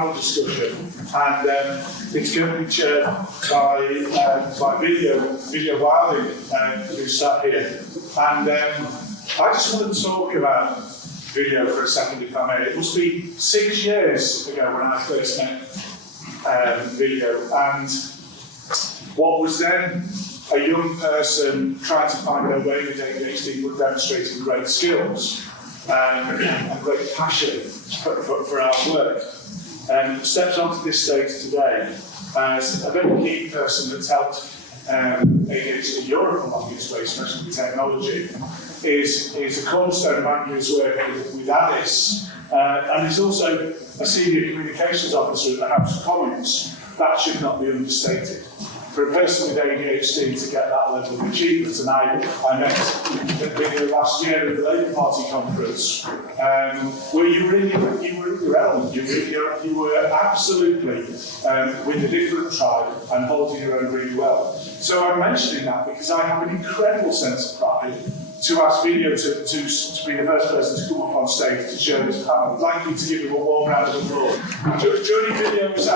panel discussion, and it's going to be chaired by Viljo Wilding, who's sat here. And I just want to talk about Viljo for a second, if I may. It must be 6 years ago when I first met Viljo, and what was then a young person trying to find their way with ADHD, but demonstrating great skills and great passion for our work. And steps onto this stage today as a very key person that's helped ADHD Europe along its way, especially with technology, is a cornerstone of Andrea's work with ADDISS, and is also a senior communications officer at the House of Commons. That should not be understated. For a person with ADHD to get that level of achievement, and I met Viljo last year at the Labour Party conference, where you were in your element. You were absolutely with a different tribe and holding your own really well. So I'm mentioning that because I have an incredible sense of pride to ask Viljo to be the first person to come up on stage to share this panel. I'd like you to give him a warm round of applause. During Viljo's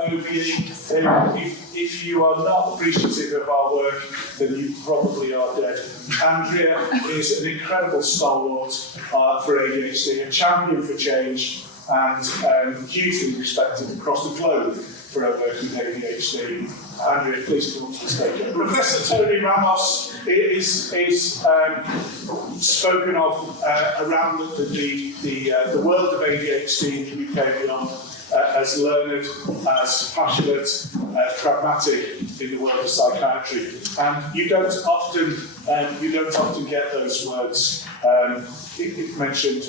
OBE, if you are not appreciative of our work, then you probably are dead. Andrea is an incredible stalwart for ADHD, a champion for change, and hugely respected across the globe for our work with ADHD. Andrea, please come up to the stage. Professor Toni Ramos is spoken of around the world of ADHD in the UK and beyond as learned, as passionate, as pragmatic in the world of psychiatry. And you don't often get those words mentioned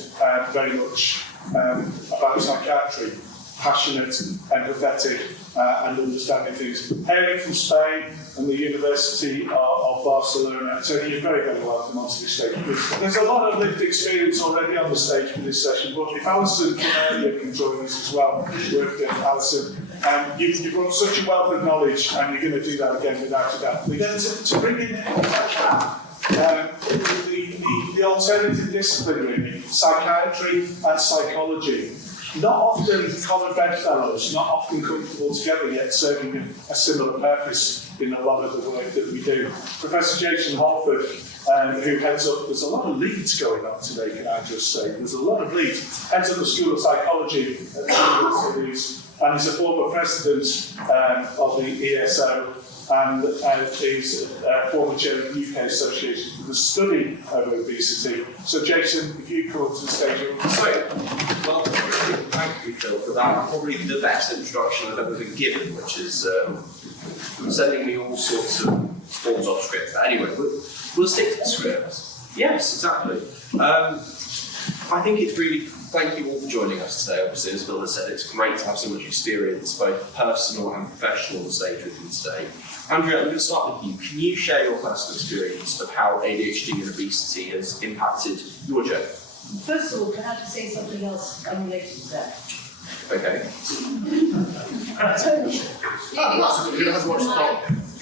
very much about psychiatry. Passionate, empathetic, and understanding things. Hailing from Spain and the University of Barcelona. So you're very, very welcome onto this stage. There's a lot of lived experience already on the stage for this session, but if Alison can join us as well, work with Alison. You've got such a wealth of knowledge, and you're going to do that again without a doubt. Then to bring in the alternative discipline, really, psychiatry and psychology. Not often common bedfellows, not often comfortable together, yet serving a similar purpose in a lot of the work that we do. Professor Jason Holford, who heads up, there's a lot of leads going on today, can I just say? There's a lot of leads. Heads up the School of Psychology at the University, and is a former president of the ESO, and is former chair of the UK Association for the Study of Obesity. So Jason, if you come up to the stage, well, thank you, Phil, for that. Probably the best introduction I've ever been given, which is sending me all sorts of forms off script. But anyway, we'll stick to the script. Yes, exactly. I think it's really, thank you all for joining us today. Obviously, as Phil has said, it's great to have so much experience, both personal and professional, on the stage with you today. Andrea, I'm going to start with you. Can you share your personal experience of how ADHD and obesity has impacted your journey? First of all, can I just say something else unrelated to that? Okay. Toni.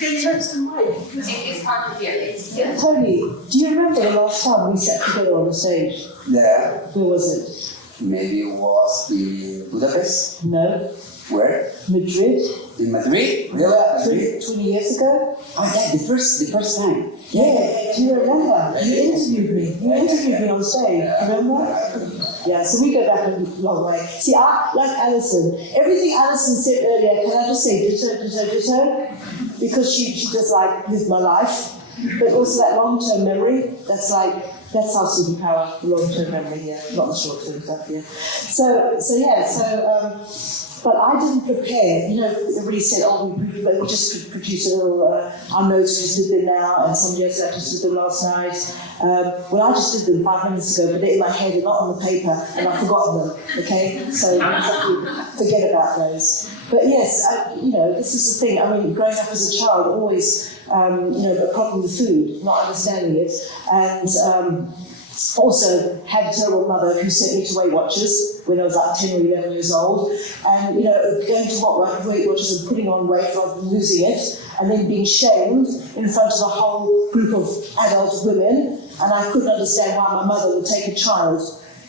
It's hard to hear. Toni, do you remember the last time we sat together on the stage? Yeah. Where was it? Maybe it was in Budapest. No. Where? Madrid. In Madrid? Really? Madrid? 20 years ago? Oh, yeah, the first time. Yeah. Do you remember? You interviewed me. You interviewed me on stage. Remember? Yeah, so we go back a long way. See, I, like Alison, everything Alison said earlier, can I just say ditto? Because she just like lived my life. But also that long-term memory, that's our superpower, the long-term memory, yeah, not the short-term stuff, yeah. But I didn't prepare, everybody said, we just produced a little, our notes, we just did them now, and somebody else said, I just did them last night. Well, I just did them 5 minutes ago, but they're in my head, they're not on the paper, and I've forgotten them, okay? So you have to forget about those. But yes, this is the thing, growing up as a child, always, a problem with food, not understanding it, and also had a terrible mother who sent me to Weight Watchers when I was like 10 or 11 years old, and going to Weight Watchers and putting on weight rather than losing it, and then being shamed in front of a whole group of adult women, and I couldn't understand why my mother would take a child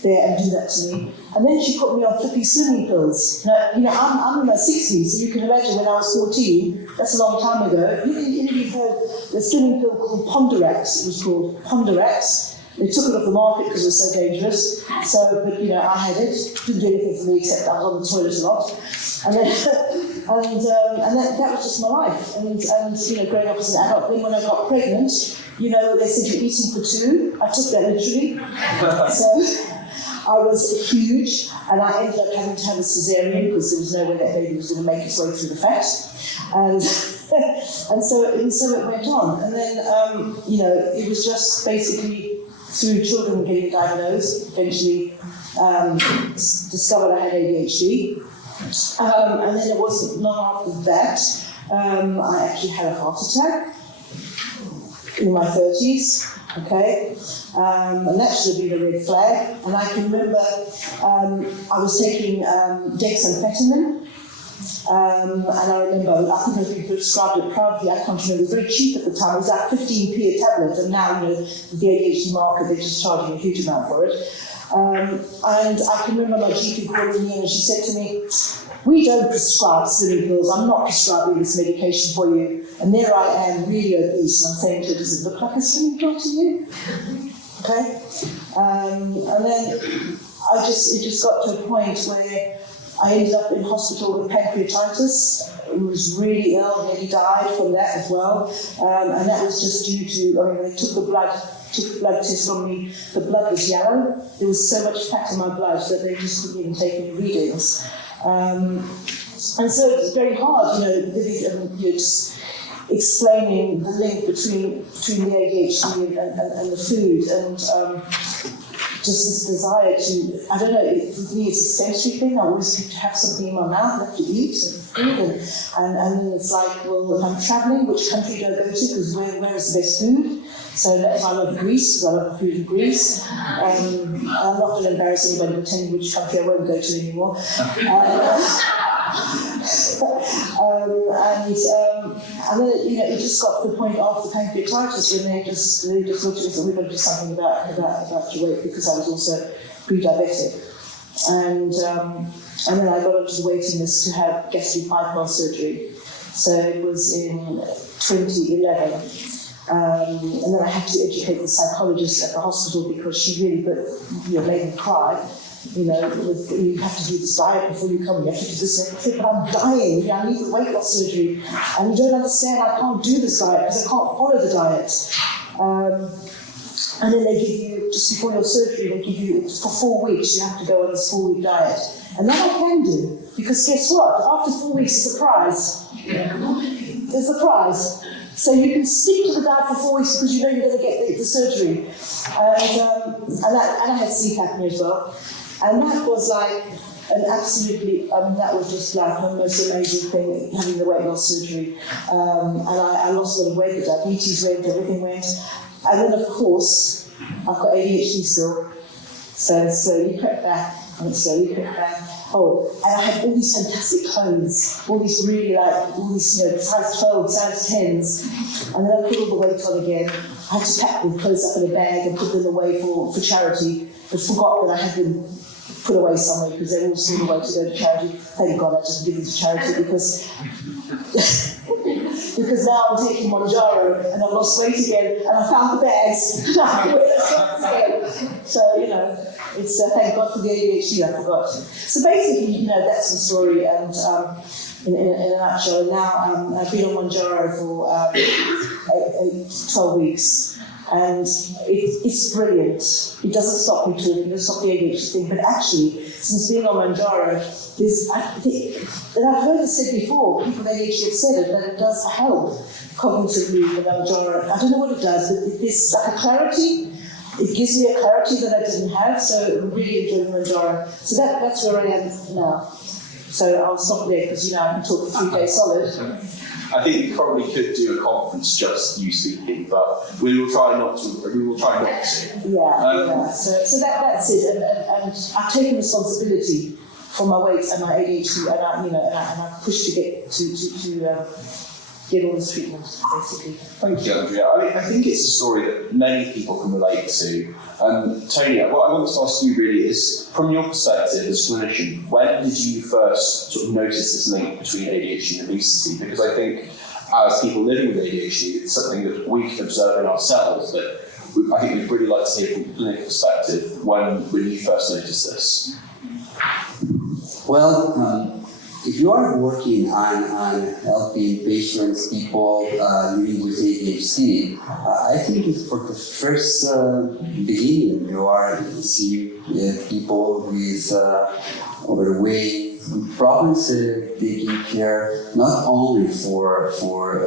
there and do that to me. And then she put me on flippy slimming pills. I'm in my 60s, so you can imagine when I was 14, that's a long time ago. You've heard the slimming pill called Ponderax, it was called Ponderax. They took it off the market because it was so dangerous. So, but I had it, didn't do anything for me except I was on the toilet a lot. And then, that was just my life. And growing up as an adult. Then when I got pregnant, they said you're eating for two. I took that literally. So I was huge, and I ended up having to have a cesarean because there was no way that baby was going to make its way through the fat. And so it went on. And then it was just basically through children getting diagnosed, eventually discovered I had ADHD. And then it wasn't long after that, I actually had a heart attack in my 30s, okay? And that should have been a red flag. And I can remember I was taking dexamphetamine. And I remember, I think I was being prescribed it privately, I can't remember, it was very cheap at the time, it was like 15p a tablet, and now, the ADHD market, they're just charging a huge amount for it. And I can remember my GP calling me in and she said to me, we don't prescribe slimming pills, I'm not prescribing this medication for you. And there I am, really obese, and I'm saying to her, does it look like a slimming pill to you? Okay? And then it just got to a point where I ended up in hospital with pancreatitis. I was really ill, nearly died from that as well. And that was just due to, when they took the blood test from me, the blood was yellow. There was so much fat in my blood that they just couldn't even take any readings. And so it was very hard, just explaining the link between the ADHD and the food, and just this desire to, I don't know, for me it's a sensory thing. I always have to have something in my mouth, I have to eat and food, and then it's like, well, if I'm travelling, which country do I go to? Because where is the best food? So that's why I love Greece, because I love the food in Greece. I'm not going to embarrass anybody by telling you which country I won't go to anymore. And then it just got to the point after pancreatitis when they just looked at us and said, we're going to do something about your weight, because I was also pre-diabetic. And then I got onto the waiting list to have gastric bypass surgery. So it was in 2011. And then I had to educate the psychologist at the hospital because she really made me cry. You have to do this diet before you come, you have to do this. I said, but I'm dying, I need the weight loss surgery. And you don't understand, I can't do this diet because I can't follow the diet. And then they give you, just before your surgery, they give you, for 4 weeks, you have to go on this 4-week diet. And that I can do, because guess what? After 4 weeks, it's a prize. There's a prize. So you can stick to the diet for 4 weeks because you know you're going to get the surgery. And I had sleep apnea as well. And that was like that was just like the most amazing thing, having the weight loss surgery. And I lost a lot of weight, the diabetes went, everything went. And then of course, I've got ADHD still. So slowly crept back, and it slowly crept back. Oh, and I had all these fantastic clothes, all these really size 12, size 10s. And then I put all the weight on again. I had to pack the clothes up in a bag and put them away for charity, but forgot that I had them put away somewhere because they were all still away to go to charity. Thank God I just did it to charity because now I'm taking Manjaro and I've lost weight again and I found the bags and I can wear the socks again. So, it's thank God for the ADHD, I forgot. So basically, that's the story, and in a nutshell. Now I've been on Manjaro for 12 weeks. And it's brilliant. It doesn't stop me talking, it doesn't stop the ADHD thing, but actually, since being on Manjaro, and I've heard it said before, people with ADHD have said it, that it does help cognitively with Manjaro. I don't know what it does, but it's like a clarity. It gives me a clarity that I didn't have, so I'm really enjoying Manjaro. So that's where I am now. So I'll stop there, because I can talk for 3 days solid. I think we probably could do a conference just you speaking, but we will try not to. Yeah. So that's it, and I've taken responsibility for my weight and my ADHD, and I push to get to get all this treatment, basically. Thank you, Andrea. I think it's a story that many people can relate to. Toni, what I want to ask you really is, from your perspective as a clinician, when did you first sort of notice this link between ADHD and obesity? Because I think as people living with ADHD, it's something that we can observe in ourselves, but I think we'd really like to hear from the clinical perspective when you first noticed this. Well, if you are working on helping patients, people living with ADHD, I think it's for the first beginning. You are seeing people with overweight, with problems taking care not only for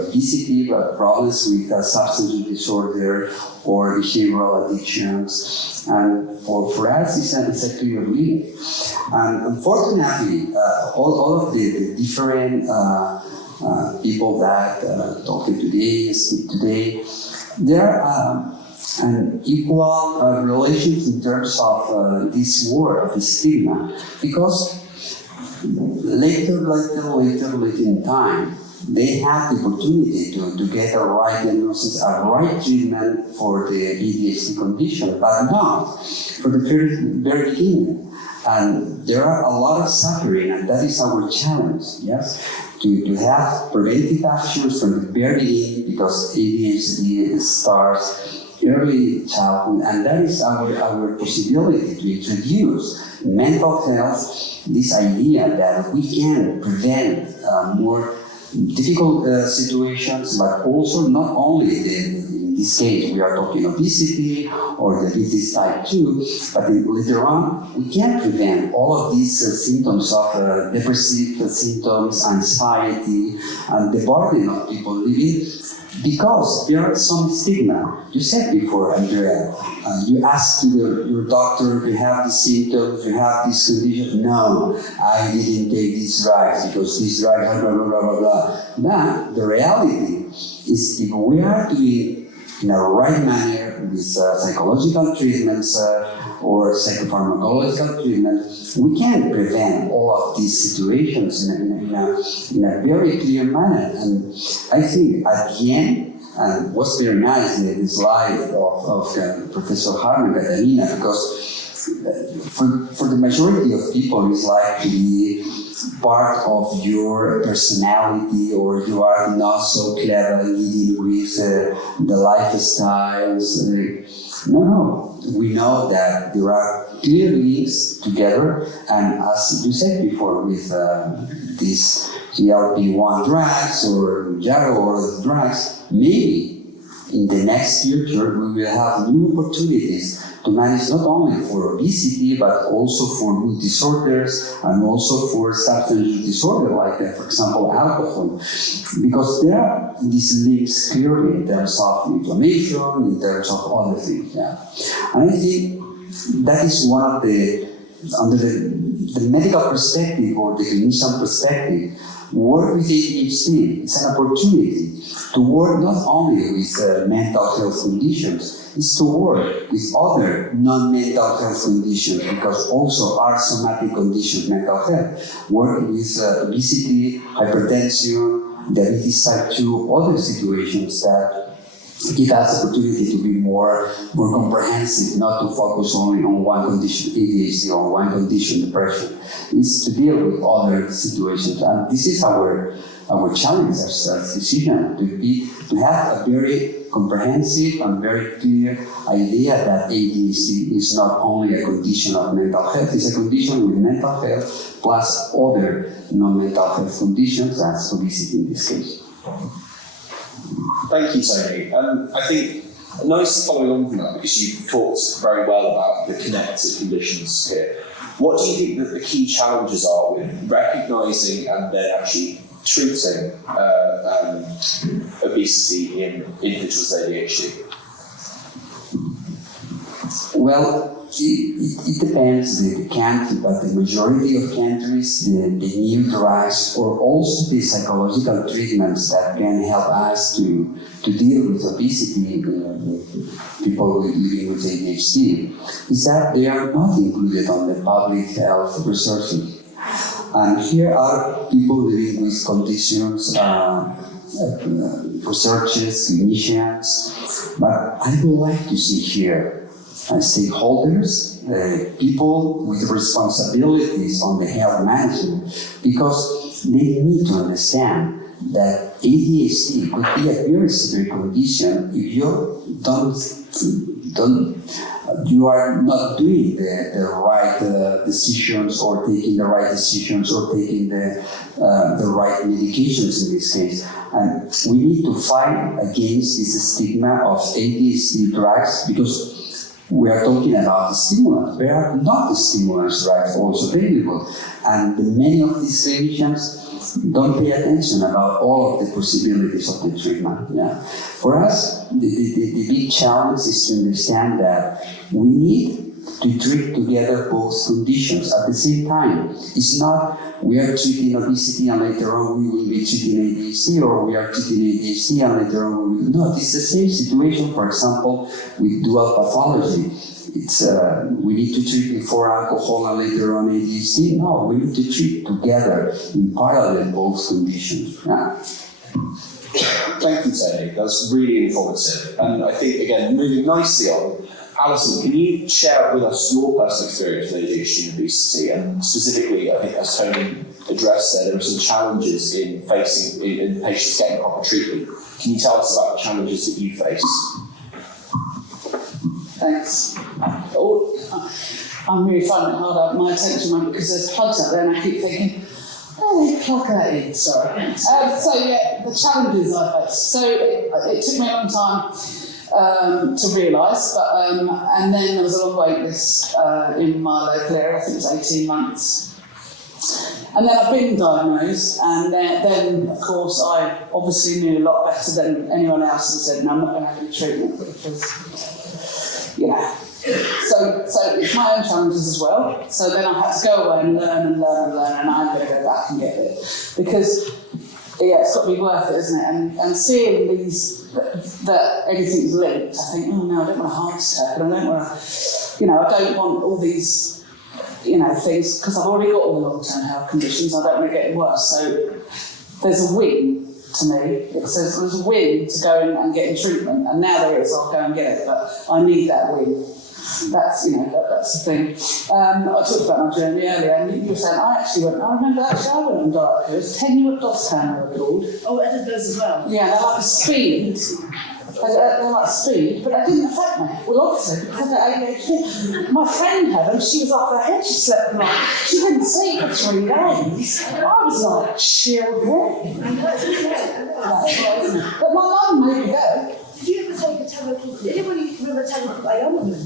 obesity, but problems with substance use disorder or behavioral addictions. And for us, it's a clear link. And unfortunately, all of the different people that talking today, speak today, there are an equal relations in terms of this word of stigma, because later in time, they have the opportunity to get a right diagnosis, a right treatment for the ADHD condition, but not for the very beginning. And there are a lot of suffering, and that is our challenge, yes? To have preventive actions from the very beginning, because ADHD starts early childhood, and that is our possibility to introduce mental health, this idea that we can prevent more difficult situations, but also not only in this case we are talking obesity or diabetes type 2, but later on we can prevent all of these symptoms of depressive symptoms, anxiety, and the burden of people living, because there is some stigma. You said before, Andrea, you asked your doctor, you have these symptoms, you have this condition. No, I didn't take these drugs because these drugs are blah, blah, blah, blah, blah. But the reality is, if we are doing in a right manner with psychological treatments or psychopharmacological treatment, we can prevent all of these situations in a very clear manner. And I think at the end, and what's very nice in the slide of Professor Harman Catalina, because for the majority of people, it's like to be part of your personality, or you are not so clever leading with the lifestyles. No, we know that there are clear links together, and as you said before, with these GLP-1 drugs or Jaro or other drugs, maybe in the next future we will have new opportunities to manage not only for obesity, but also for mood disorders and also for substance use disorder, like, for example, alcohol. Because there are these links clearly in terms of inflammation, in terms of other things. Yeah. And I think that is one of the, under the medical perspective or the clinician perspective, work with ADHD is an opportunity to work not only with mental health conditions, is to work with other non-mental health conditions, because also are somatic conditions, mental health. Work with obesity, hypertension, diabetes type 2, other situations that give us opportunity to be more comprehensive, not to focus only on one condition, ADHD, or one condition, depression. It's to deal with other situations. And this is our challenge as physicians, to have a very comprehensive and very clear idea that ADHD is not only a condition of mental health, it's a condition with mental health plus other non-mental health conditions, as obesity in this case. Thank you, Toni. I think a nice following on from that, because you talked very well about the connected conditions here. What do you think that the key challenges are with recognising and then actually treating obesity in individuals with ADHD? Well, it depends the country, but the majority of countries, the new drugs or also the psychological treatments that can help us to deal with obesity in people living with ADHD, is that they are not included on the public health resources. And here are people living with conditions researchers, clinicians, but I would like to see here stakeholders, people with responsibilities on the health management, because they need to understand that ADHD could be a very severe condition if you are not doing the right decisions, or taking the right decisions, or taking the right medications in this case. And we need to fight against this stigma of ADHD drugs, because we are talking about the stimulants. There are not the stimulants drugs also available. And many of these clinicians don't pay attention about all of the possibilities of the treatment. Yeah. For us, the big challenge is to understand that we need to treat together both conditions at the same time. It's not we are treating obesity and later on we will be treating ADHD, or we are treating ADHD and later on we will. No, it's the same situation, for example, with dual pathology. It's we need to treat before alcohol and later on ADHD. No, we need to treat together in parallel both conditions. Yeah. Thank you, Toni. That's really informative. And I think, again, moving nicely on, Alison, can you share with us your personal experience with ADHD and obesity? And specifically, I think as Toni addressed there are some challenges in patients getting proper treatment. Can you tell us about the challenges that you face? Thanks. I'm really finding it hard out my attention moment because there's plugs up there and I keep thinking, oh, plug that in, sorry. So yeah, the challenges I faced. So it took me a long time to realise, but and then there was a long wait list in my local area. I think it was 18 months. And then I've been diagnosed, and then of course I obviously knew a lot better than anyone else and said, no, I'm not going to have any treatment because, you know. So it's my own challenges as well. So then I had to go away and learn, and I'm going to go back and get it. Because, yeah, it's got to be worth it, isn't it? And seeing these, that everything's linked, I think, oh no, I don't want a heart attack, and I don't want to, you know, I don't want all these, you know, things, because I've already got all the long-term health conditions, I don't want to get worse. So there's a win to me. It says there's a win to go and get in treatment, and now there is, I'll go and get it, but I need that win. That's, you know, that's the thing. I talked about my journey earlier, and you were saying, I remember actually I went on diet pills, 10 year Dostan they were called. Oh, I did those as well. Yeah, they're like speed. They're like speed, but that didn't affect me. Well, obviously, because of ADHD. My friend had them, she was off her head, she slept for like, she didn't sleep for 3 days. I was like, chilled away. But my mum made me go. Did you ever take a tablet called, anybody remember a tablet called Ionomin?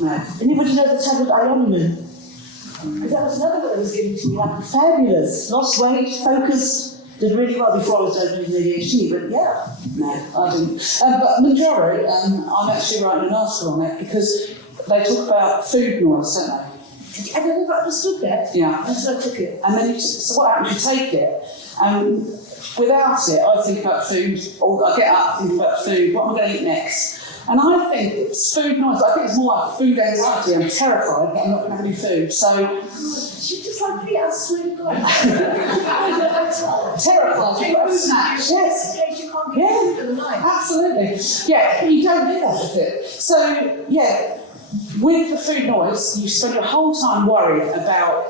No. Anybody know the tablet Ionomin? Because that was another one that was given to me, like fabulous. Lost weight, focused, did really well before I was diagnosed with ADHD, but yeah. No, I didn't. But Manjaro, I'm actually writing an article on it because they talk about food noise, don't they? I never understood that. Yeah. Until I took it. And then, so what happens, you take it, and without it, I think about food, or I get up, think about food, what am I going to eat next? And I think it's food noise, I think it's more like food anxiety. I'm terrified that I'm not going to have any food. So, She's just like me, I swear to God. terrified, you've got snacks, yes. In case you can't get food in the night. Absolutely. Yeah, but you don't do that with it. So, yeah, with the food noise, you spend your whole time worried about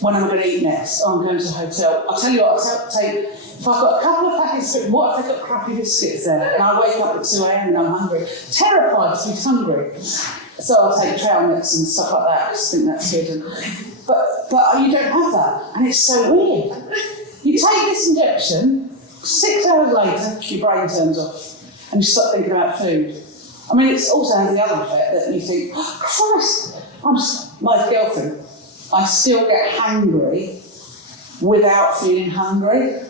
when am I going to eat next? Oh, I'm going to the hotel. I'll tell you what, I'll take, if I've got a couple of packets of, what if I've got crappy biscuits there? And I wake up at 2 a.m. and I'm hungry. Terrified to be hungry. So I'll take trail mix and stuff like that, because I think that's good. But you don't have that, and it's so weird. You take this injection, 6 hours later, your brain turns off, and you start thinking about food. I mean, it also has the other effect that you think, oh, Christ, my girlfriend, I still get hangry without feeling hungry.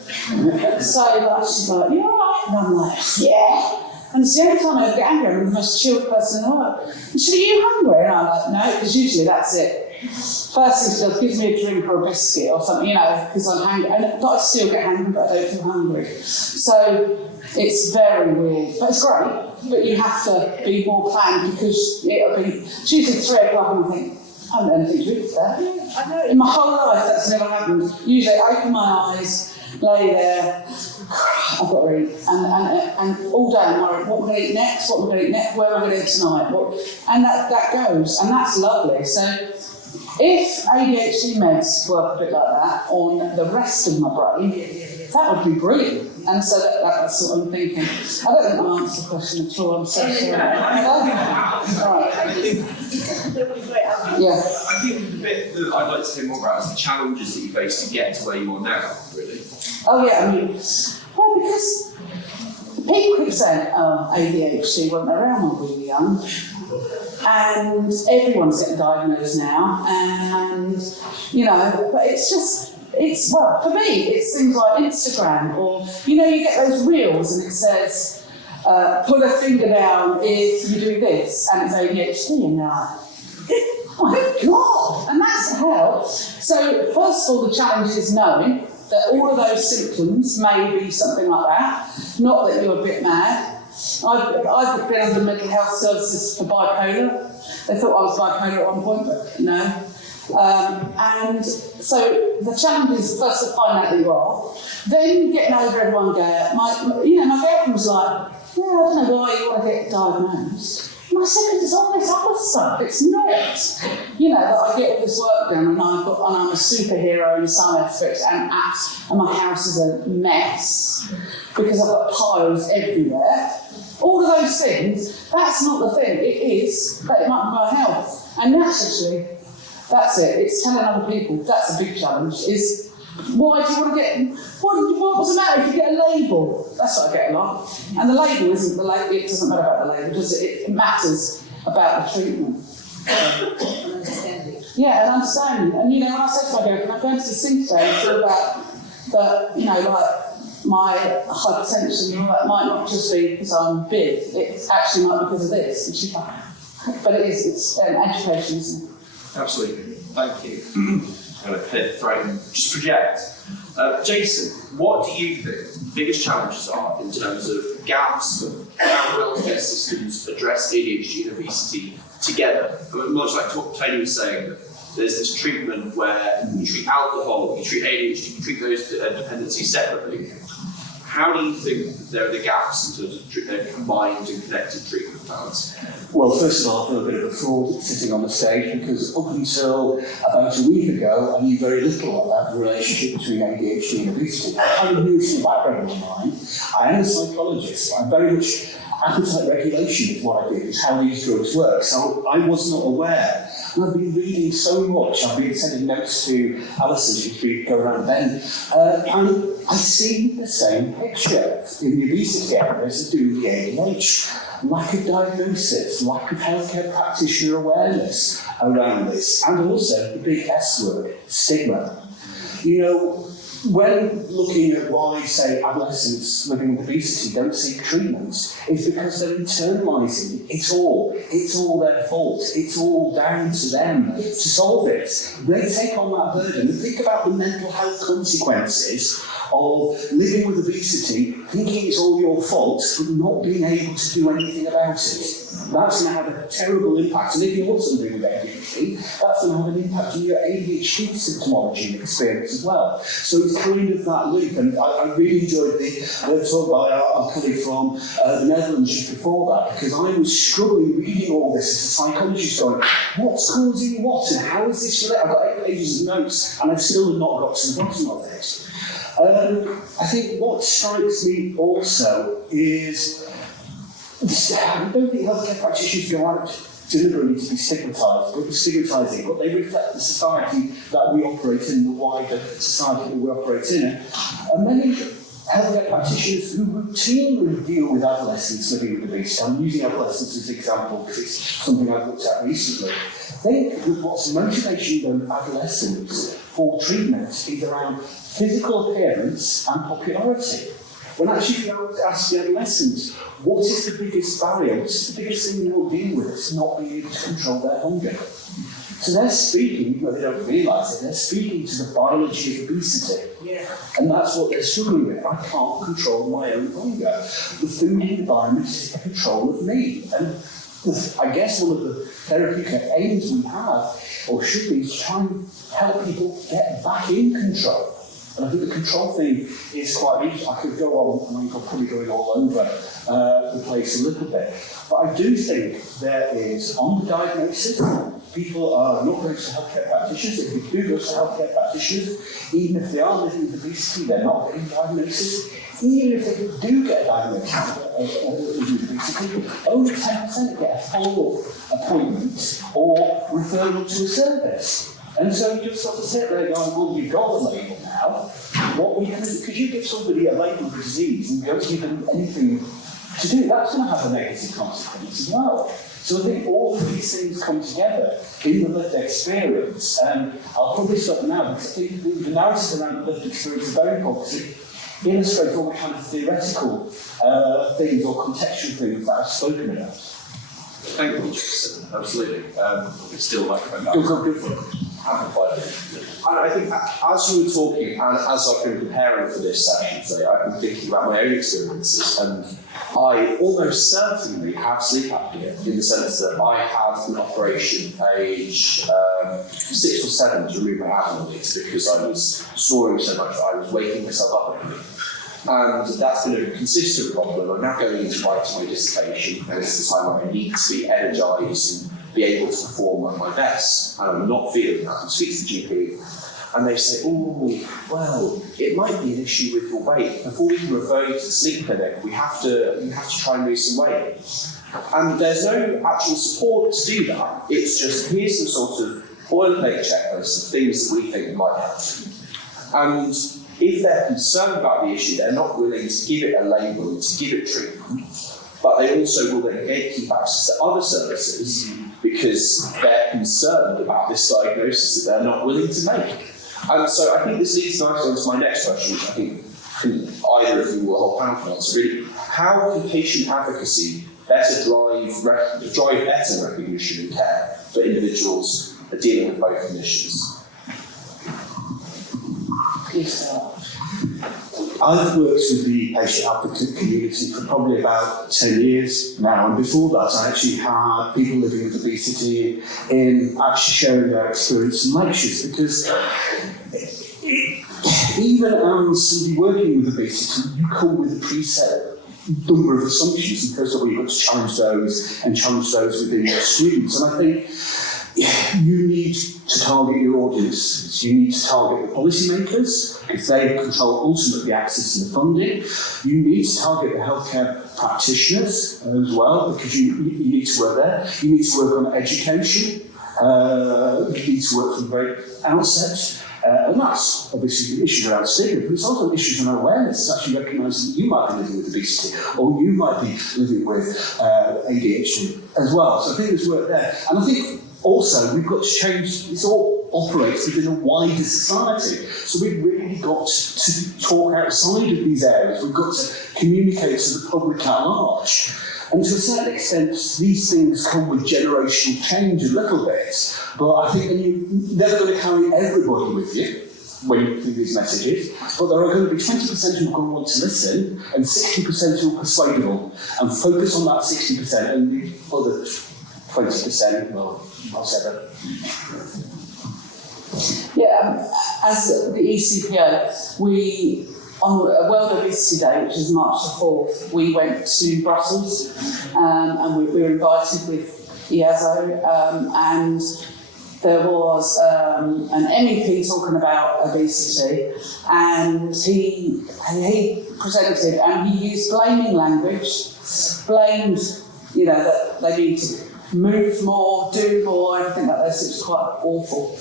So she's like, you all right? And I'm like, yeah. And it's the only time I ever get angry, I'm the most chilled person in the world. And she said, are you hungry? And I'm like, no, because usually that's it. First thing she does, gives me a drink or a biscuit or something, you know, because I'm hungry. But I still get hungry, but I don't feel hungry. So it's very weird, but it's great. But you have to be more planned because it'll be, it's usually 3 o'clock and I think, I haven't had anything to eat today. I know. In my whole life, that's never happened. Usually I open my eyes, lay there, I've got to eat. And all day I'm worried, what am I going to eat next? What am I going to eat next? Where am I going to eat tonight? And that goes, and that's lovely. So if ADHD meds work a bit like that on the rest of my brain, that would be brilliant. And so that's what I'm thinking. I don't think I answered the question at all. I'm so sorry. Right. Yeah. I think the bit that I'd like to hear more about is the challenges that you face to get to where you are now, really. Oh yeah, I mean, well, because people keep saying ADHD wasn't around when we were young, and everyone's getting diagnosed now, and you know, but it's well, for me, it's things like Instagram, or you know, you get those reels and it says, put a finger down if you do this, and it's ADHD, and you're like, oh my God, and that's how. So first of all, the challenge is knowing that all of those symptoms may be something like that, not that you're a bit mad. I've been under mental health services for bipolar. They thought I was bipolar at one point, but no. And so the challenge is first to find out that you are, then getting over everyone going. My girlfriend was like, yeah, I don't know why you want to get diagnosed. And I said, because it's all this other stuff. It's not, you know, that I get all this work done and I'm a superhero in some aspects, and my house is a mess because I've got piles everywhere. All of those things, that's not the thing. It is that it might be my health. And naturally, that's it. It's telling other people. That's a big challenge. Is why do you want to get? What does it matter if you get a label? That's what I get a lot. And the label isn't the label. It doesn't matter about the label, does it? It matters about the treatment. Yeah, and understanding. And you know, when I said to my girlfriend, I'm going to the sink today, it's all about that. You know, like my hypertension. You know, that might not just be because I'm big. It actually might be because of this. And she's like, but it is. It's education, isn't it? Absolutely. Thank you. I'm going to clear the thread and just project. Jason, what do you think the biggest challenges are in terms of gaps of how healthcare systems address ADHD and obesity together? I mean, much like what Toni was saying, that there's this treatment where you treat alcohol, you treat ADHD, you treat those dependencies separately. How do you think that there are the gaps in terms of combined and connected treatment plans? Well, first of all, I feel a bit of a fraud sitting on the stage because up until about a week ago, I knew very little about the relationship between ADHD and obesity. I kind of knew some background on mine. I am a psychologist. I'm very much appetite regulation is what I do, is how these drugs work. So I was not aware. And I've been reading so much. I've been sending notes to Alison, who's go around then, and I see the same picture in the obesity area as I do in the ADHD. Lack of diagnosis, lack of healthcare practitioner awareness around this, and also the big S word, stigma. You know, when looking at why, say, adolescents living with obesity don't seek treatment, it's because they're internalising it's all their fault, it's all down to them to solve it. They take on that burden and think about the mental health consequences of living with obesity, thinking it's all your fault, but not being able to do anything about it. That's going to have a terrible impact. And if you're something with ADHD, that's going to have an impact on your ADHD symptomology and experience as well. So it's kind of that loop. And I really enjoyed the talk by our colleague from the Netherlands just before that, because I was struggling reading all this as a psychologist going, what's causing what and how is this related? I've got 8 pages of notes and I've still not got to the bottom of it. I think what strikes me also is I don't think healthcare practitioners go out deliberately to be stigmatising, but they reflect the society that we operate in, the wider society that we operate in. And many healthcare practitioners who routinely deal with adolescents living with obesity, I'm using adolescents as an example because it's something I've looked at recently, think that what's motivating them adolescents for treatment is around physical appearance and popularity. When actually if you ask the adolescents, what is the biggest barrier, what is the biggest thing they will deal with? It's not being able to control their hunger. So they're speaking, but they don't realise it, they're speaking to the biology of obesity. Yeah. And that's what they're struggling with. I can't control my own hunger. The food environment is in control of me. And I guess one of the therapeutic aims we have, or should be, is to try and help people get back in control. And I think the control thing is quite interesting. I could go on, and I'm probably going all over the place a little bit. But I do think there is, on the diagnosis, people are not going to healthcare practitioners. If we do go to healthcare practitioners, even if they are living with obesity, they're not getting diagnosis. Even if they do get diagnosis with obesity, only 10% get a follow-up appointment or referral to a service. And so you just sort of sit there going, well, you've got a label now. What are we going to do? Because you give somebody a label of a disease and you don't give them anything to do, that's going to have a negative consequence as well. So I think all of these things come together in the lived experience. And I'll probably stop now because I think the narrative around the lived experience is very important because it illustrates all the kind of theoretical things or contextual things that I've spoken about. Thank you, Jason. Absolutely. It's still microphone. And I think as you were talking and as I've been preparing for this session today, I've been thinking about my own experiences, and I almost certainly have sleep apnea in the sense that I had an operation age 6 or 7 to remove my abdominals because I was snoring so much that I was waking myself up at night. And that's been a consistent problem. I'm now going into writing my dissertation, and it's the time when I need to be energised and be able to perform at my best, and I'm not feeling that. I speak to the GP, and they say, oh, well, it might be an issue with your weight. Before we can refer you to the sleep clinic, you have to try and lose some weight. And there's no actual support to do that. It's just, here's some sort of boilerplate checklist of things that we think might help. And if they're concerned about the issue, they're not willing to give it a label and to give it treatment, but they also will then gatekeep access to other services because they're concerned about this diagnosis that they're not willing to make. And so I think this leads nicely on to my next question, which I think either of you or the whole panel can answer really. How can patient advocacy better drive better recognition and care for individuals dealing with both conditions? I've worked with the patient advocate community for probably about 10 years now, and before that I actually had people living with obesity in actually sharing their experience in lectures, because even as somebody working with obesity, you come with a preset number of assumptions, and first of all you've got to challenge those and challenge those within your students. And I think you need to target your audience. You need to target the policymakers, because they control ultimately access to the funding. You need to target the healthcare practitioners as well, because you need to work there. You need to work on education. You need to work from the very outset. And that's obviously the issue around stigma, but it's also issues around awareness. It's actually recognising that you might be living with obesity, or you might be living with ADHD as well. So I think there's work there. And I think also, we've got to change, this all operates within a wider society. So we've really got to talk outside of these areas. We've got to communicate to the public at large. And to a certain extent, these things come with generational change a little bit. But I think that you're never going to carry everybody with you when you do these messages. But there are going to be 20% who are going to want to listen, and 60% who are persuadable, and focus on that 60%, and the other 20%, well, whatever. Yeah, as the ECPO, we, on World Obesity Day, which is March the 4th, we went to Brussels and we were invited with EASO, and there was an MEP talking about obesity, and he presented and he used blaming language, blamed, that they need to move more, do more, everything like this. It was quite awful.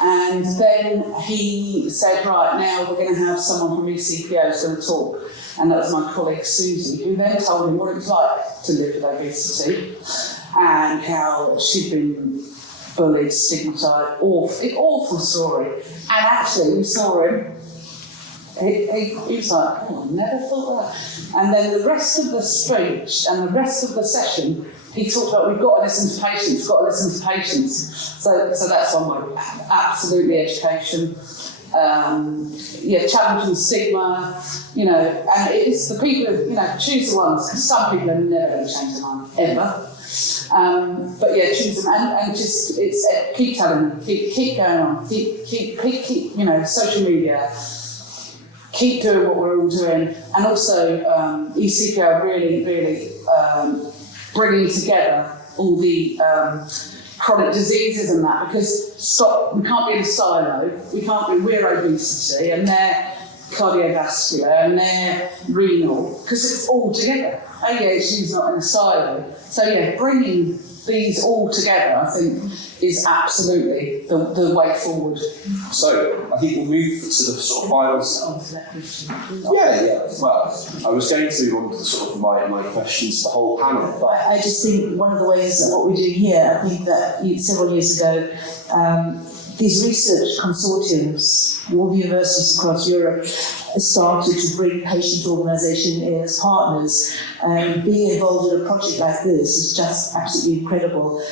And then he said, right, now we're going to have someone from ECPO who's going to talk. And that was my colleague Susie, who then told him what it was like to live with obesity and how she'd been bullied, stigmatised, awful story. And actually, we saw him. He was like, oh, I never thought that. And then the rest of the speech and the rest of the session, he talked about we've got to listen to patients, So that's one way. Absolutely education. Challenging stigma, and it's the people who, choose the ones, because some people are never going to change their mind, ever. But yeah, choose them and just keep telling them, keep going on, keep you know, social media. Keep doing what we're all doing, and also ECPO really bringing together all the chronic diseases and that, because we can't be in a silo. We're obesity and they're cardiovascular and they're renal, because it's all together. ADHD is not in a silo. So yeah, bringing these all together, I think, is absolutely the way forward. So, I think we'll move to the sort of final... Yeah. Well, I was going to move on to sort of my questions to the whole panel. But I just think one of the ways that what we're doing here, I think that several years ago, these research consortiums, all the universities across Europe, started to bring patient organisation in as partners. Being involved in a project like this is just absolutely incredible,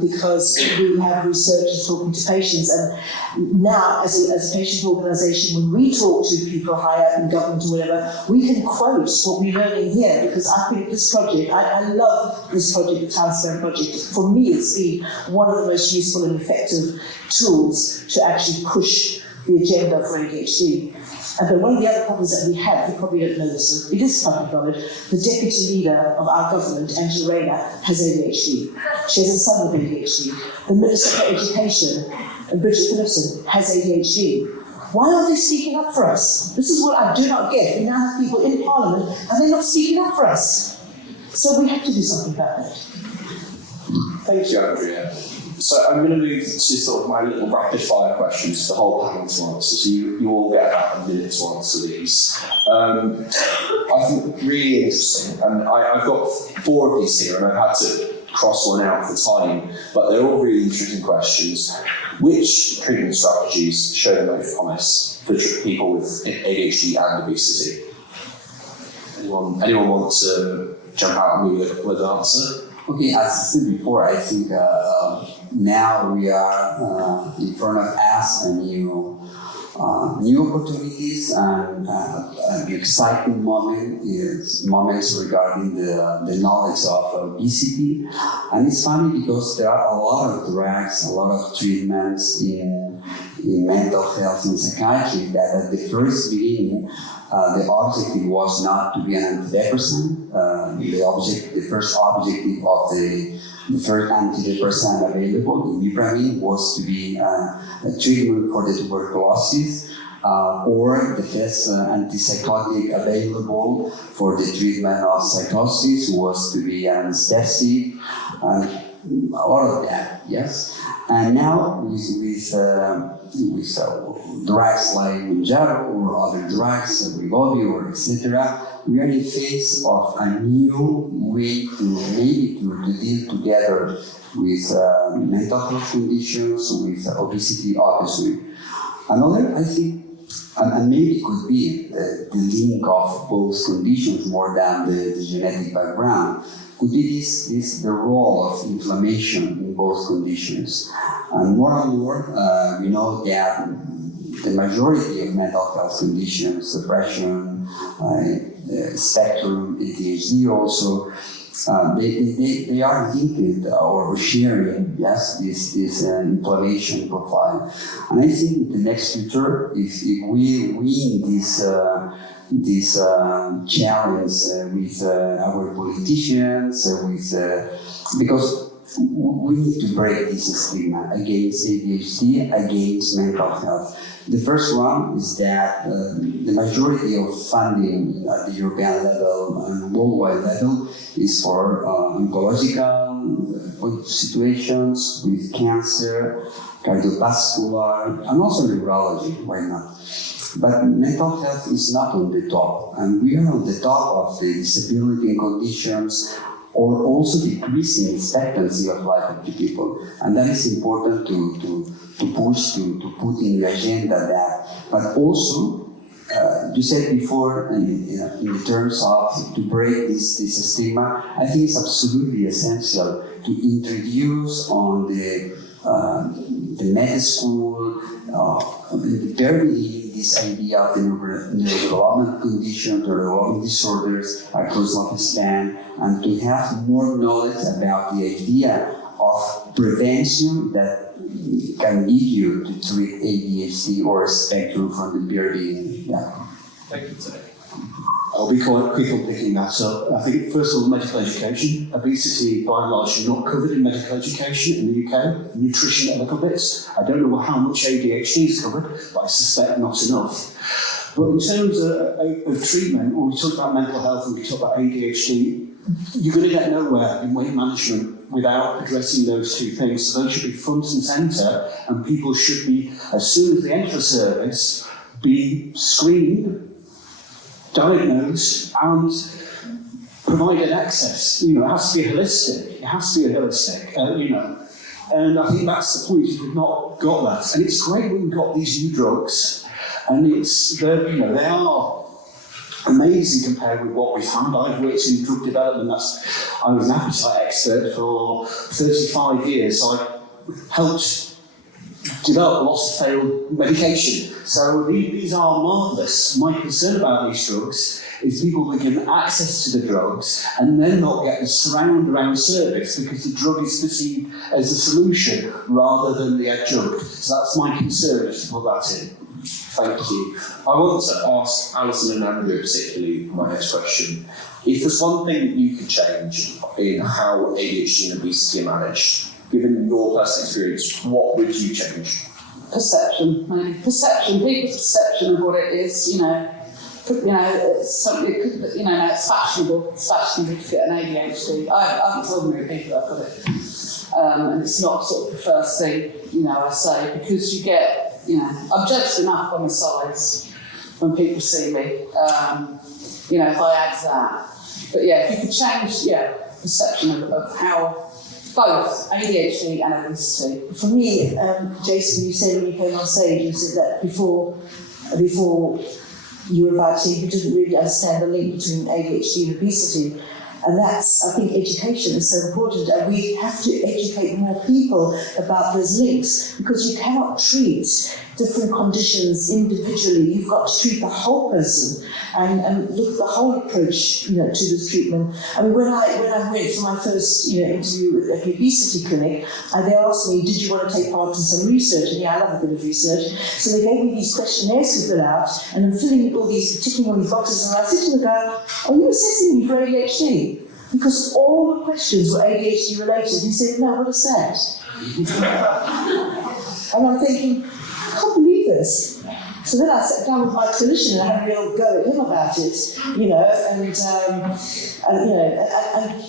because we have researchers talking to patients, and now as a patient organisation, when we talk to people higher up in government or whatever, we can quote what we're learning here, because I think this project, I love this project, the TIMESPAN project. For me, it's been one of the most useful and effective tools to actually push the agenda for ADHD. But one of the other problems that we have, you probably don't know this, it is public knowledge, the deputy leader of our government, Andrea, has ADHD. She has a son with ADHD. The Minister for Education, Bridget Phillipson, has ADHD. Why aren't they speaking up for us? This is what I do not get. We now have people in Parliament and they're not speaking up for us. So we have to do something about that. thank you, Andrea. So I'm going to move to sort of my little rapid fire questions for the whole panel to answer. So you all get about a minute to answer these. I think really interesting, and I've got 4 of these here, and I've had to cross one out for time, but they're all really interesting questions. Which treatment strategies show the most promise for people with ADHD and obesity? Anyone want to jump out and move with an answer? Okay, as I said before, I think now we are in front of us new opportunities and an exciting moments regarding the knowledge of obesity. And it's funny because there are a lot of drugs, a lot of treatments in mental health and psychiatry that at the first beginning the objective was not to be an antidepressant. The first objective of the first antidepressant available, imipramine, was to be a treatment for the tuberculosis, or the first antipsychotic available for the treatment of psychosis was to be anesthetic, all of that, yes. And now with drugs like Viljo or other drugs, Bilbow, etc., we are in face of a new way to deal together with mental health conditions, with obesity, obviously. Another, I think, and maybe could be the link of both conditions more than the genetic background, could be the role of inflammation in both conditions. And more, we know that the majority of mental health conditions, depression, spectrum, ADHD also, they are linked or sharing, yes, this inflammation profile. And I think in the next future, if we win this challenge with our politicians, because we need to break this stigma against ADHD, against mental health. The first one is that the majority of funding at the European level and worldwide level is for oncological situations with cancer, cardiovascular, and also neurology, why not? But mental health is not on the top, and we are on the top of the disability conditions, or also decreasing expectancy of life of the people. And that is important to push, to put in the agenda that. But also, you said before, in terms of to break this stigma, I think it's absolutely essential to introduce on the med school, the very this idea of the neurodevelopment condition, the development disorders across lifespan, and to have more knowledge about the idea of prevention that can lead you to treat ADHD or spectrum from the very beginning. Yeah. Thank you, Toni. I'll be quite quick on picking that up. I think, first of all, medical education. Obesity, by and large, not covered in medical education in the UK. Nutrition, a little bit. I don't know how much ADHD is covered, but I suspect not enough. But in terms of treatment, when we talk about mental health and we talk about ADHD, you're going to get nowhere in weight management without addressing those two things. So those should be front and centre, and people should be, as soon as they enter a service, be screened, diagnosed, and provided access. You know, it has to be holistic. It has to be holistic, you know. And I think that's the point, is we've not got that. And it's great when we've got these new drugs, and they are amazing compared with what we've had. I've worked in drug development. I was an appetite expert for 35 years. So I helped develop a lot of failed medication. So these are marvellous. My concern about these drugs is people will give access to the drugs and then not get the surround around service because the drug is perceived as a solution rather than the adjunct. So that's my concern, just to put that in. Thank you. I want to ask Alison and Andrea particularly my next question. If there's one thing that you could change in how ADHD and obesity are managed, given your personal experience, what would you change? Perception, maybe. Perception, people's perception of what it is, it's something, it's fashionable. It's fashionable to get an ADHD. I haven't told many people that I've got it. And it's not sort of the first thing, I say, because you get, I'm judged enough by my size when people see me, if I add that. But yeah, if you could change, perception of how both ADHD and obesity. For me, Jason, you said when you came on stage, you said that before you were invited, you didn't really understand the link between ADHD and obesity. And that's, I think, education is so important, and we have to educate more people about those links, because you cannot treat different conditions individually. You've got to treat the whole person and look at the whole approach, to this treatment. I mean, when I went for my first, interview at the obesity clinic, they asked me, "Did you want to take part in some research?" And I love a bit of research. So they gave me these questionnaires to fill out, and I'm ticking all these boxes, and I said to the guy, "Are you assessing me for ADHD?" Because all the questions were ADHD related. He said, "No, what is that?" And I'm thinking, I can't believe this. So then I sat down with my clinician and I had a real go at him about it, and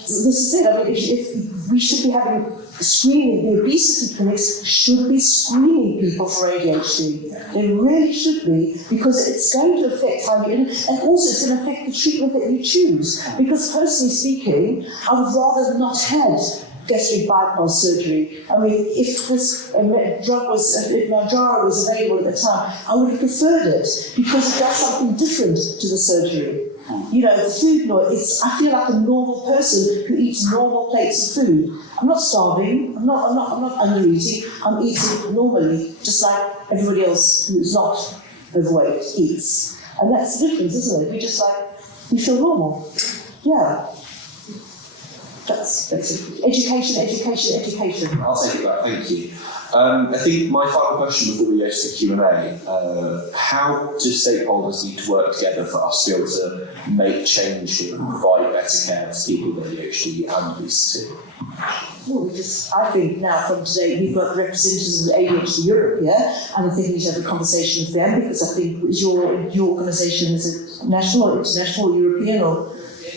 this is it. I mean, if we should be having screening, the obesity clinics should be screening people for ADHD. They really should be, because it's going to affect how you, and also it's going to affect the treatment that you choose. Because personally speaking, I would rather not have gastric bypass surgery. I mean, if this drug if Mandara was available at the time, I would have preferred it, because it does something different to the surgery. The food noise, I feel like a normal person who eats normal plates of food. I'm not starving, I'm not under-eating, I'm eating normally, just like everybody else who is not overweight eats. And that's the difference, isn't it? We feel normal. Yeah. That's it. Education. I'll take it back, thank you. I think my final question before we go to the Q&A, how do stakeholders need to work together for us to be able to make change and provide better care to people with ADHD and obesity? Well, I think now from today we've got representatives of ADHD Europe here, and I think we need to have a conversation with them, because I think your organisation is a national, international,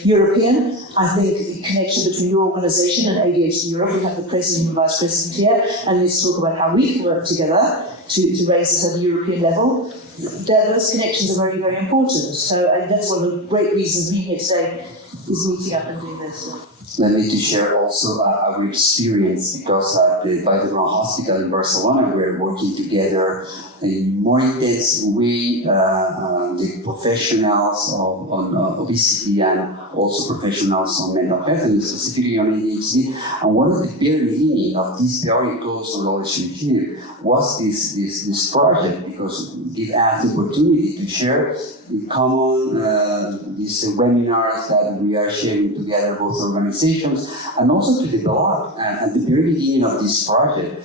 European. I think the connection between your organisation and ADHD Europe, we have the president and vice president here, and let's talk about how we can work together to raise this at a European level. Those connections are very, very important. So and that's one of the great reasons being here today is meeting up and doing this. Let me to share also our experience, because at the Viljo Hospital in Barcelona, we're working together in more intensive way the professionals on obesity and also professionals on mental health, and specifically on ADHD. And one of the very beginning of this very close relationship was this project, because it gave us the opportunity to share in common these webinars that we are sharing together, both organizations, and also to develop. At the very beginning of this project,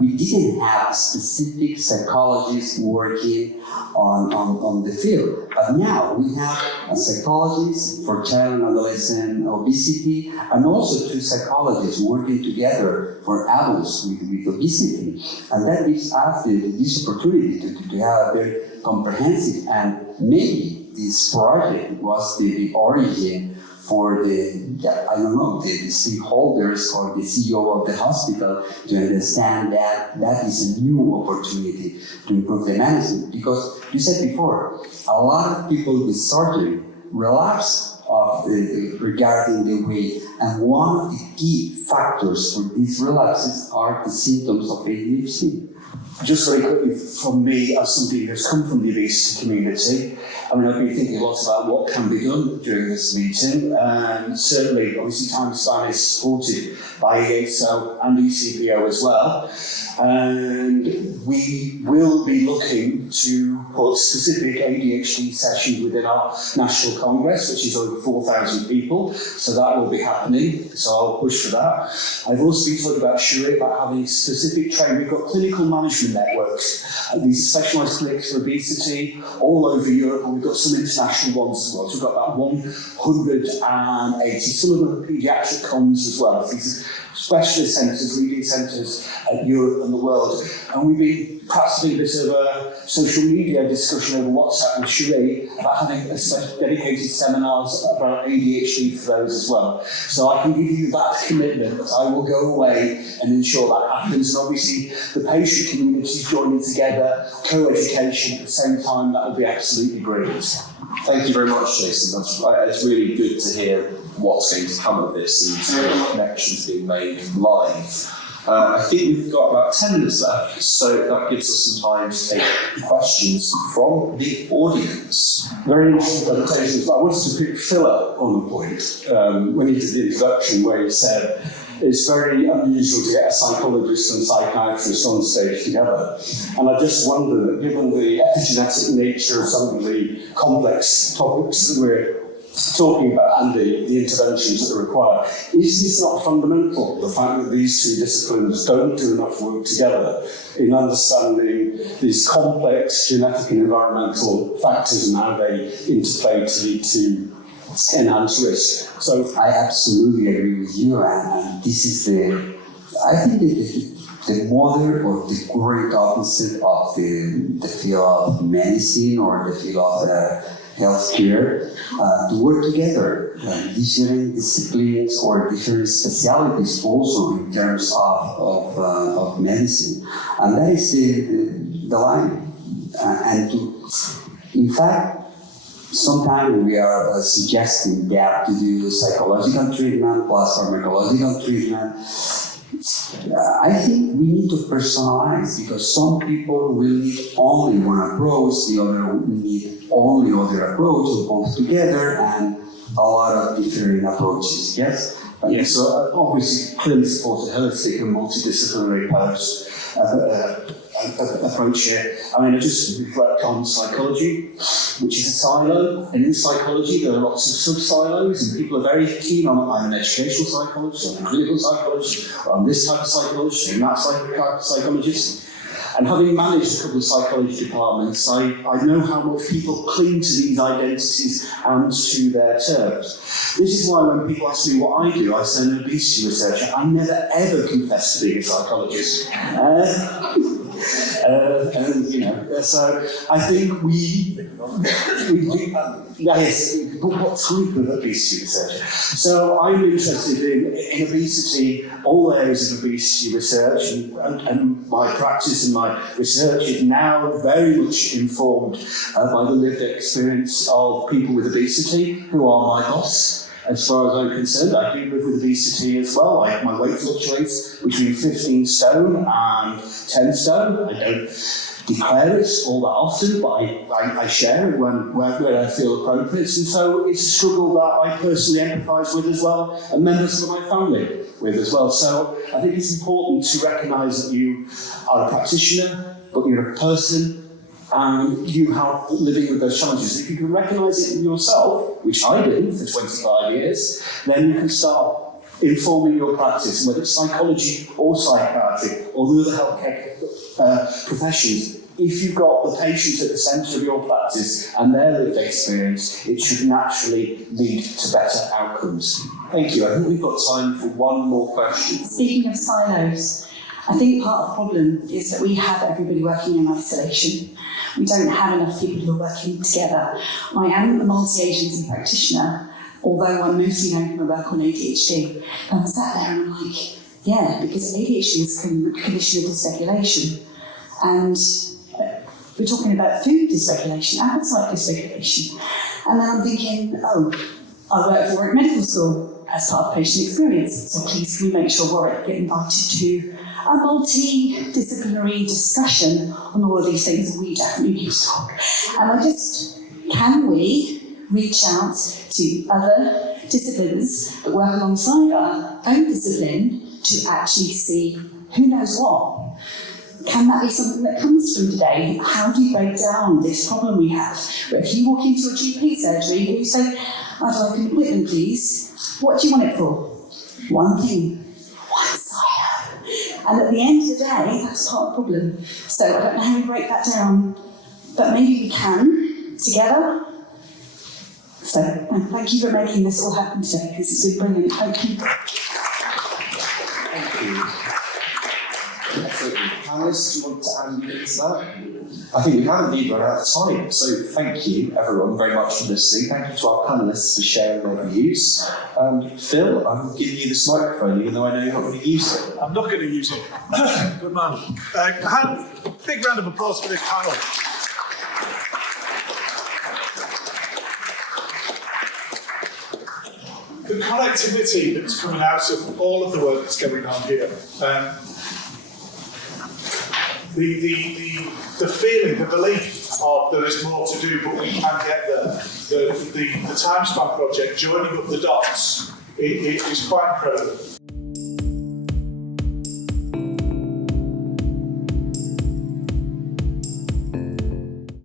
we didn't have specific psychologists working on the field, but now we have a psychologist for child and adolescent obesity, and also 2 psychologists working together for adults with obesity. And that gives us this opportunity to have a very comprehensive, and maybe this project was the origin for the stakeholders or the CEO of the hospital to understand that that is a new opportunity to improve the management. Because you said before, a lot of people with surgery relapse regarding the weight, and one of the key factors for these relapses are the symptoms of ADHD. Just very quickly from me, as somebody who's come from the obesity community, I mean, I've been thinking a lot about what can be done during this meeting, and certainly, obviously, TIMESPAN is supported by ECPO and ECPO as well, and we will be looking to put specific ADHD sessions within our National Congress, which is over 4,000 people, so that will be happening, so I'll push for that. I've also been talking about Cherie, about having specific training. We've got clinical management networks, these are specialised clinics for obesity all over Europe, and we've got some international ones as well. So we've got about 180, some of them are paediatric comms as well. These are specialist centres, leading centres at Europe and the world. And we've been perhaps doing a bit of a social media discussion over WhatsApp with Cherie about having dedicated seminars about ADHD for those as well. So I can give you that commitment that I will go away and ensure that happens. And obviously the patient communities joining together, co-education at the same time, that would be absolutely brilliant. Thank you very much, Jason. It's really good to hear what's going to come of this and connections being made live. I think we've got about 10 minutes left, so that gives us some time to take questions from the audience. Very interesting presentations, but I wanted to pick Phil up on the point when he did the introduction, where he said it's very unusual to get a psychologist and psychiatrist on stage together. And I just wonder that given the epigenetic nature of some of the complex topics that we're talking about and the interventions that are required, is this not fundamental, the fact that these 2 disciplines don't do enough work together in understanding these complex genetic and environmental factors and how they interplay to lead to enhanced risk? So I absolutely agree with you, and this is I think the model or the great opposite of the field of medicine or the field of healthcare, to work together, different disciplines or different specialties also in terms of medicine. And that is the line. In fact, sometimes we are suggesting that to do psychological treatment plus pharmacological treatment. I think we need to personalize, because some people will need only one approach, the other will need only other approach, or both together, and a lot of different approaches. Yes? Yes, so obviously clearly supported holistic and multidisciplinary approach here. I mean, I just reflect on psychology, which is a silo, and in psychology there are lots of sub-silos, and people are very keen on, I'm an educational psychologist, I'm a clinical psychologist, or I'm this type of psychologist, I'm that type of psychologist. And having managed a couple of psychology departments, I know how much people cling to these identities and to their terms. This is why when people ask me what I do, I say I'm an obesity researcher. I never ever confess to being a psychologist. And you know, so I think we do, yes, but what type of obesity research? So I'm interested in obesity, all areas of obesity research, and my practice and my research is now very much informed by the lived experience of people with obesity who are my boss. As far as I'm concerned, I do live with obesity as well. My weight fluctuates between 15 stone and 10 stone. I don't declare it all that often, but I share it when I feel appropriate. And so it's a struggle that I personally empathise with as well, and members of my family with as well. So I think it's important to recognise that you are a practitioner, but you're a person, and you have living with those challenges. If you can recognise it in yourself, which I did for 25 years, then you can start informing your practice, whether it's psychology or psychiatry or the other healthcare professions. If you've got the patient at the centre of your practice and their lived experience, it should naturally lead to better outcomes. Thank you. I think we've got time for one more question. Speaking of silos, I think part of the problem is that we have everybody working in isolation. We don't have enough people who are working together. I am a multi-agency practitioner, although I'm mostly known for my work on ADHD. And I'm sat there and I'm like, yeah, because ADHD is a condition of dysregulation. And we're talking about food dysregulation, appetite dysregulation. And then I'm thinking, oh, I work for Warwick Medical School as part of patient experience. So please can we make sure Warwick get invited to a multidisciplinary discussion on all of these things, and we definitely need to talk. And can we reach out to other disciplines that work alongside our own discipline to actually see who knows what? Can that be something that comes from today? How do you break down this problem we have? But if you walk into a GP surgery and you say, I'd like an appointment please, what do you want it for? One thing, one silo. And at the end of the day, that's part of the problem. So I don't know how we break that down, but maybe we can, together. So thank you for making this all happen today, because it's been brilliant. Thank you. Thank you. Absolutely. Alice, do you want to add anything to that? I think we haven't even run out of time, so thank you everyone very much for listening. Thank you to our panellists for sharing their views. Phil, I'm going to give you this microphone, even though I know you're not going to use it. I'm not going to use it. Good man. Big round of applause for this panel. The connectivity that's coming out of all of the work that's going on here, the feeling, the belief of there is more to do, but we can get there. The TIMESPAN project, joining up the dots, it is quite incredible.